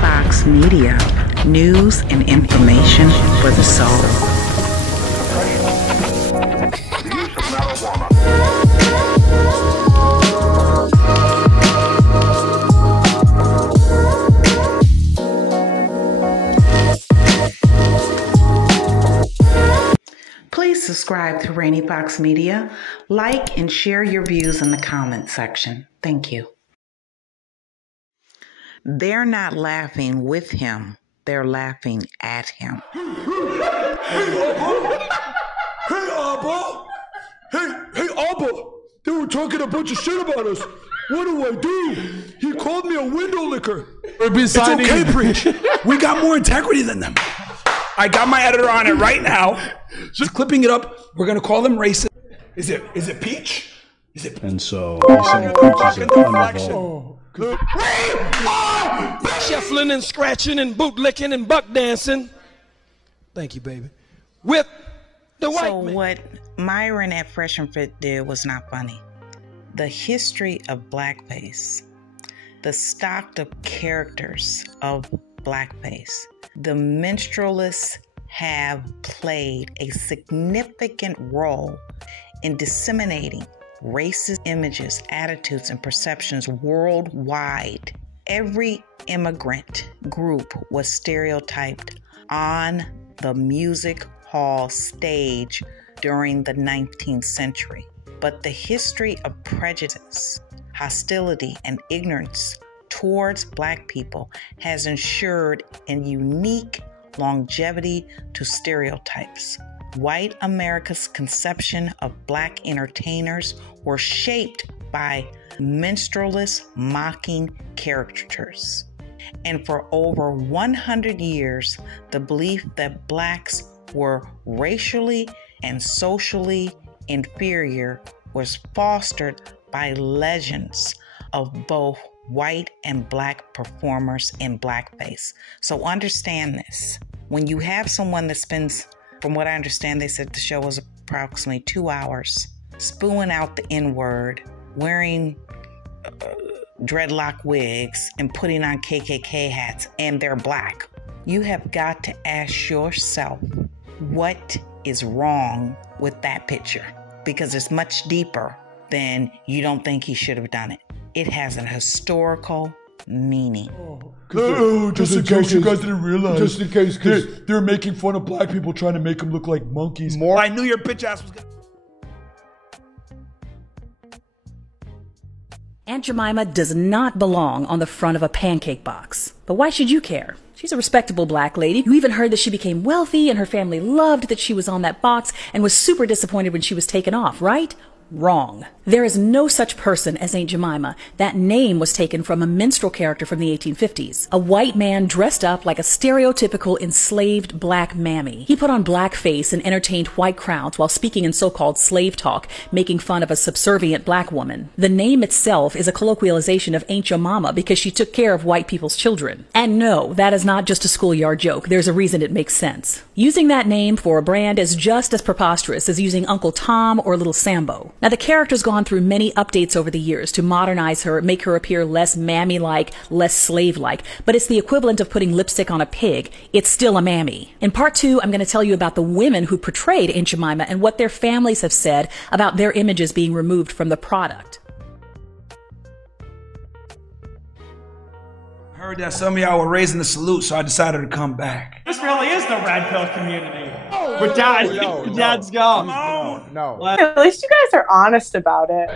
Fox Media, news and information for the soul. Please subscribe to Rainy Fox Media, like and share your views in the comment section. Thank you. They're not laughing with him. They're laughing at him. Hey, Abba! Hey, Abba! They were talking a bunch of shit about us. What do I do? He called me a window licker. It's okay, Preach. We got more integrity than them. I got my editor on it right now. Just clipping it up. We're gonna call them racist. Is it Peach? Is it? And so he's saying Peach is an unrevolved. Shuffling and scratching and bootlicking and buck dancing. Thank you, baby. With the white man. So what Myron at Fresh and Fit did was not funny. The history of Blackface, the stock of characters of Blackface, the minstrelists have played a significant role in disseminating racist images, attitudes, and perceptions worldwide. Every immigrant group was stereotyped on the music hall stage during the 19th century. But the history of prejudice, hostility, and ignorance towards Black people has ensured a unique longevity to stereotypes. White America's conception of Black entertainers were shaped by minstrelist mocking caricatures. And for over 100 years, the belief that Blacks were racially and socially inferior was fostered by legends of both white and Black performers in Blackface. So understand this. When you have someone that spends, from what I understand, they said the show was approximately 2 hours, spewing out the N-word, wearing dreadlock wigs, and putting on KKK hats, and they're Black. You have got to ask yourself, what is wrong with that picture? Because it's much deeper than you don't think he should have done it. It has an historical meaning. Just in case you guys didn't realize. Just in case, because they're making fun of Black people trying to make them look like monkeys. I knew your bitch ass was gonna... Aunt Jemima does not belong on the front of a pancake box. But why should you care? She's a respectable Black lady. You even heard that she became wealthy and her family loved that she was on that box and was super disappointed when she was taken off, right? Wrong. There is no such person as Aunt Jemima. That name was taken from a minstrel character from the 1850s. A white man dressed up like a stereotypical enslaved Black mammy. He put on blackface and entertained white crowds while speaking in so-called slave talk, making fun of a subservient Black woman. The name itself is a colloquialization of Aunt Jemima because she took care of white people's children. And no, that is not just a schoolyard joke. There's a reason it makes sense. Using that name for a brand is just as preposterous as using Uncle Tom or Little Sambo. Now, the character's gone through many updates over the years to modernize her, make her appear less mammy-like, less slave-like, but it's the equivalent of putting lipstick on a pig. It's still a mammy. In part 2, I'm going to tell you about the women who portrayed Aunt Jemima and what their families have said about their images being removed from the product. I heard that some of y'all were raising the salute, so I decided to come back. This really is the red pill community. But Dad's gone. No. At least you guys are honest about it.